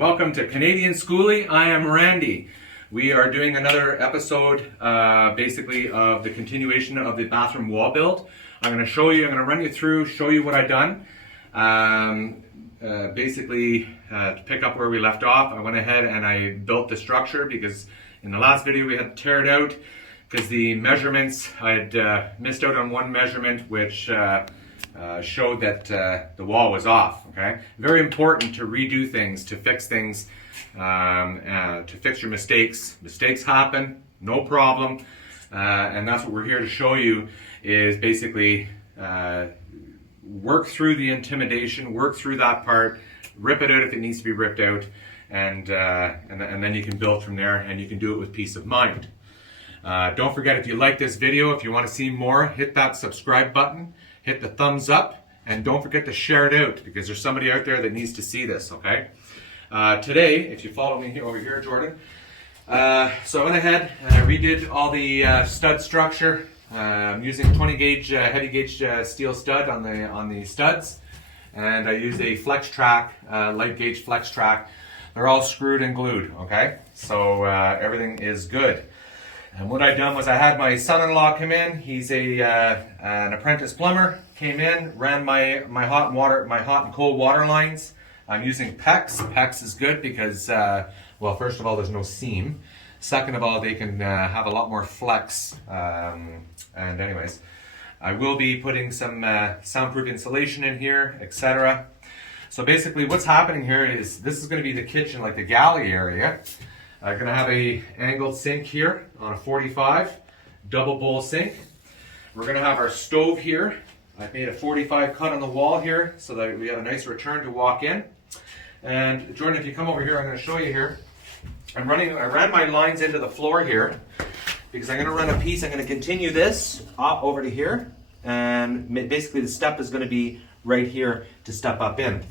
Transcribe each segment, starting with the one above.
Welcome to Canadian Skoolie. I am Randy. We are doing another episode basically of the continuation of the bathroom wall build. I'm going to run you through, show you what I've done. To pick up where we left off, I went ahead and I built the structure because in the last video we had to tear it out because the measurements, I had missed out on one measurement which showed that the wall was off. Okay, very important to redo things, to fix things, to fix your mistakes. Mistakes happen, no problem, and that's what we're here to show you. Is basically work through the intimidation, work through that part, rip it out if it needs to be ripped out, and then you can build from there, and you can do it with peace of mind. Don't forget, if you like this video, if you want to see more, hit that subscribe button, hit the thumbs up, and don't forget to share it out because there's somebody out there that needs to see this, okay? Today, if you follow me over here, Jordan, so I went ahead and I redid all the stud structure. I'm using 20 gauge, heavy gauge steel stud on the studs, and I use a flex track, light gauge flex track. They're all screwed and glued, okay? So everything is good. And what I've done was I had my son-in-law come in. He's an apprentice plumber. Came in, ran my hot and cold water lines. I'm using PEX. PEX is good because, well, first of all, there's no seam. Second of all, they can have a lot more flex. And anyways, I will be putting some soundproof insulation in here, etc. So basically, what's happening here is this is going to be the kitchen, like the galley area. I'm going to have a angled sink here on a 45, double bowl sink. We're going to have our stove here. I've made a 45 cut on the wall here so that we have a nice return to walk in. And Jordan, if you come over here, I'm going to show you here. I ran my lines into the floor here because I'm going to run a piece. I'm going to continue this up over to here, and basically the step is going to be right here to step up in.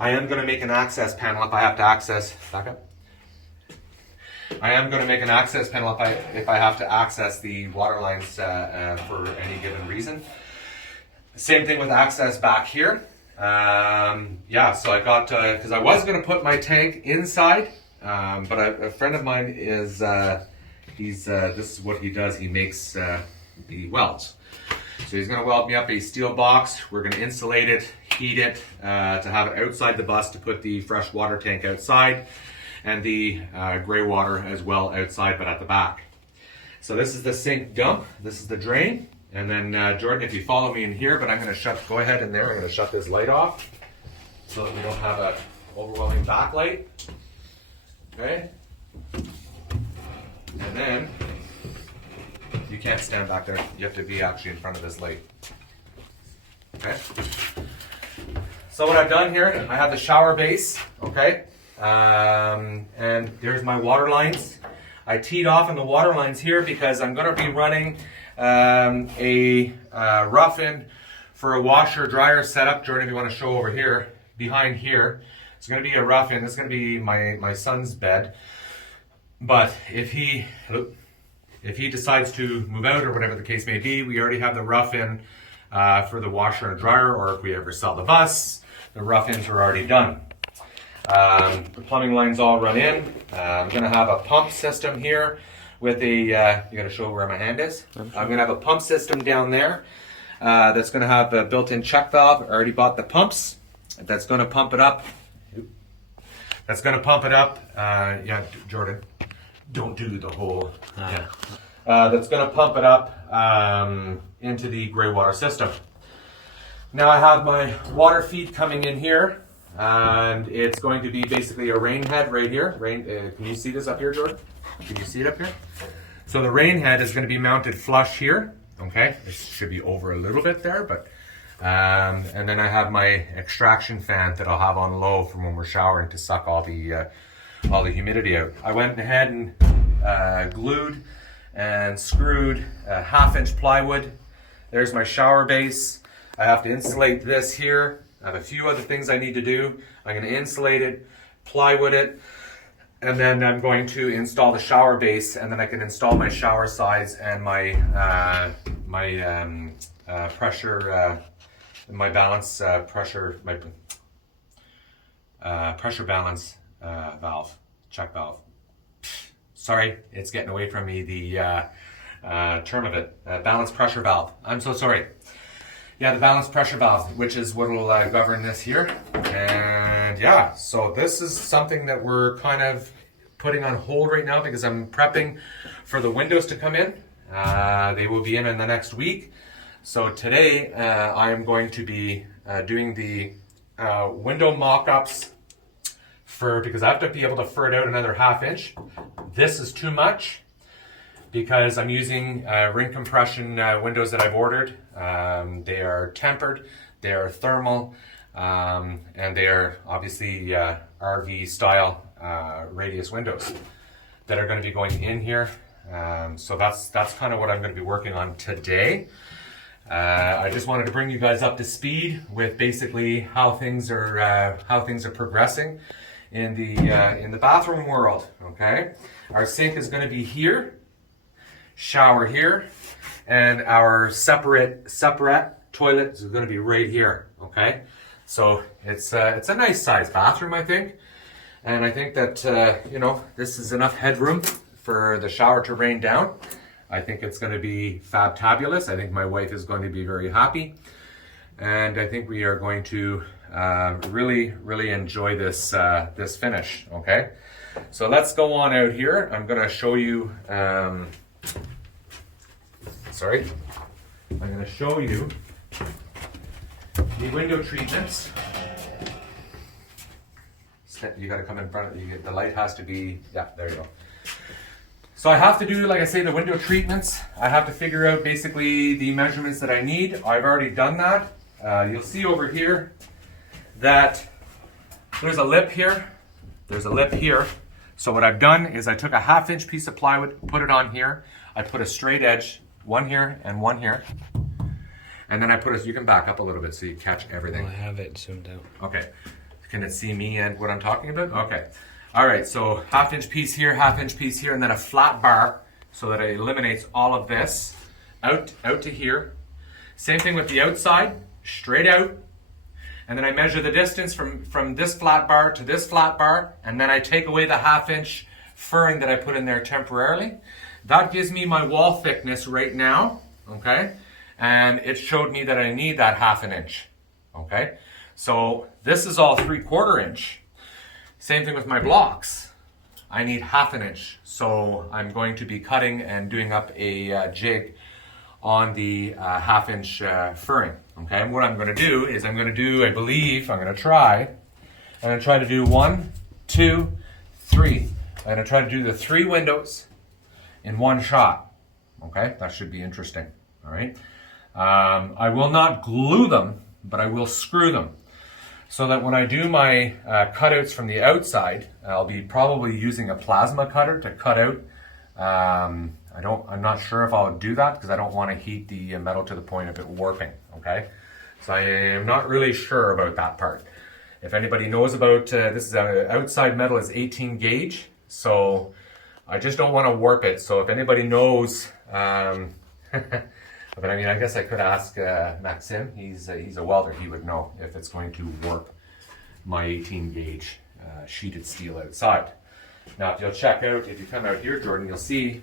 I am going to make an access panel if I have to access. Back up. I am going to make an access panel if I have to access the water lines for any given reason. Same thing with access back here. Yeah, so I got, because I was going to put my tank inside, but a friend of mine is, this is what he does, he makes the welds. So he's going to weld me up a steel box. We're going to insulate it, heat it, to have it outside the bus to put the fresh water tank outside, and the gray water as well outside, but at the back. So this is the sink dump, this is the drain, and then Jordan, if you follow me in here, but I'm going to go ahead in there, I'm going to shut this light off so that we don't have an overwhelming backlight. Okay? And then, you can't stand back there, you have to be actually in front of this light. Okay? So what I've done here, I have the shower base, okay? And there's my water lines. I teed off in the water lines here because I'm going to be running a rough-in for a washer dryer setup. Jordan, if you want to show over here, behind here, it's going to be a rough-in. It's going to be my son's bed. But if he decides to move out or whatever the case may be, we already have the rough-in for the washer and dryer, or if we ever sell the bus, the rough-ins are already done. The plumbing lines all run in. I'm going to have a pump system here with a, you got to show where my hand is? I'm going to have a pump system down there that's going to have a built-in check valve. I already bought the pumps. That's going to pump it up. That's going to pump it up. Yeah, Jordan, don't do the whole. Yeah. That's going to pump it up into the gray water system. Now I have my water feed coming in here. And it's going to be basically a rain head right here. Can you see this up here, Jordan? Can you see it up here? So the rain head is going to be mounted flush here. Okay, it should be over a little bit there, but and then I have my extraction fan that I'll have on low for when we're showering to suck all the humidity out. I went ahead and glued and screwed a 1/2-inch plywood. There's my shower base. I have to insulate this here. I have a few other things I need to do. I'm going to insulate it, plywood it, and then I'm going to install the shower base, and then I can install my shower sides and my pressure, my balance pressure, my pressure balance valve, check valve. Sorry, it's getting away from me, the term of it, balance pressure valve. I'm so sorry. Yeah, the balance pressure valve, which is what will govern this here. And yeah, so this is something that we're kind of putting on hold right now because I'm prepping for the windows to come in. They will be in the next week. So today I am going to be doing the window mock-ups because I have to be able to fur it out another 1/2 inch. This is too much because I'm using ring compression windows that I've ordered. They are tempered, they are thermal, and they are obviously RV style radius windows that are going to be going in here. So that's kind of what I'm going to be working on today. I just wanted to bring you guys up to speed with basically how things are progressing in the bathroom world. Okay, our sink is going to be here, shower here, and our separate toilet is going to be right here. Okay, so it's a nice size bathroom, I think, and I think that you know, this is enough headroom for the shower to rain down. I think it's going to be fabtabulous. I think my wife is going to be very happy, and I think we are going to really enjoy this this finish. Okay, so let's go on out here. I'm going to show you. I'm going to show you the window treatments. You got to come in front of you. The light has to be. Yeah, there you go. So I have to do, like I say, the window treatments. I have to figure out basically the measurements that I need. I've already done that. You'll see over here that there's a lip here. There's a lip here. So what I've done is I took a 1/2 inch piece of plywood, put it on here. I put a straight edge, one here and one here. And then I put you can back up a little bit so you catch everything. Well, I have it zoomed out. Okay. Can it see me and what I'm talking about? Okay. All right, so 1/2 inch piece here, 1/2 inch piece here, and then a flat bar so that it eliminates all of this out to here. Same thing with the outside, straight out. And then I measure the distance from this flat bar to this flat bar, and then I take away the 1/2 inch furring that I put in there temporarily. That gives me my wall thickness right now, okay? And it showed me that I need that 1/2 inch, okay? So this is all 3/4 inch. Same thing with my blocks. I need 1/2 inch. So I'm going to be cutting and doing up a jig on the 1/2 inch furring. Okay, and what I'm going to do is I'm going to try to do 1, 2, 3. I'm going to try to do the 3 windows in one shot. Okay, that should be interesting. All right. I will not glue them, but I will screw them. So that when I do my cutouts from the outside, I'll be probably using a plasma cutter to cut out. I'm not sure if I'll do that because I don't want to heat the metal to the point of it warping, okay? So I am not really sure about that part. If anybody knows about, this is outside metal is 18 gauge, so I just don't want to warp it. So if anybody knows, but I mean, I guess I could ask Maxim. He's a welder. He would know if it's going to warp my 18 gauge sheeted steel outside. Now, if you'll check out, if you come out here, Jordan, you'll see.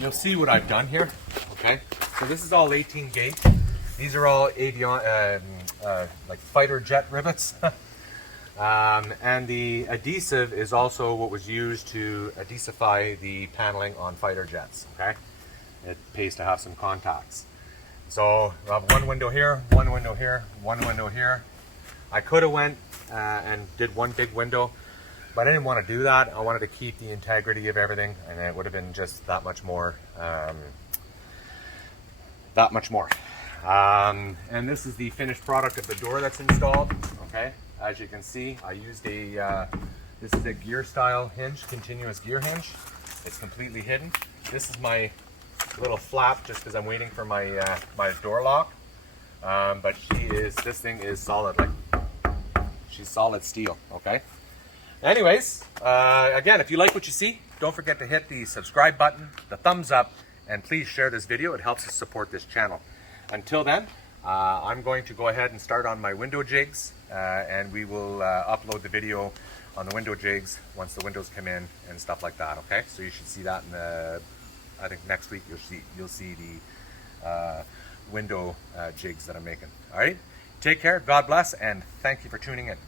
You'll see what I've done here. Okay, so this is all 18 gauge. These are all like fighter jet rivets. And the adhesive is also what was used to adhesify the paneling on fighter jets, okay? It pays to have some contacts. So I have one window here, one window here, one window here. I could have went and did one big window, but I didn't want to do that. I wanted to keep the integrity of everything, and it would have been just that much more. And this is the finished product of the door that's installed, okay? As you can see, I used this is a gear style hinge, continuous gear hinge. It's completely hidden. This is my little flap just because I'm waiting for my my door lock. But this thing is solid, like she's solid steel, okay? Anyways, again, if you like what you see, don't forget to hit the subscribe button, the thumbs up, and please share this video. It helps us support this channel. Until then, I'm going to go ahead and start on my window jigs, and we will upload the video on the window jigs once the windows come in and stuff like that. Okay, so you should see that in the, I think next week you'll see the window jigs that I'm making. All right, take care, God bless, and thank you for tuning in.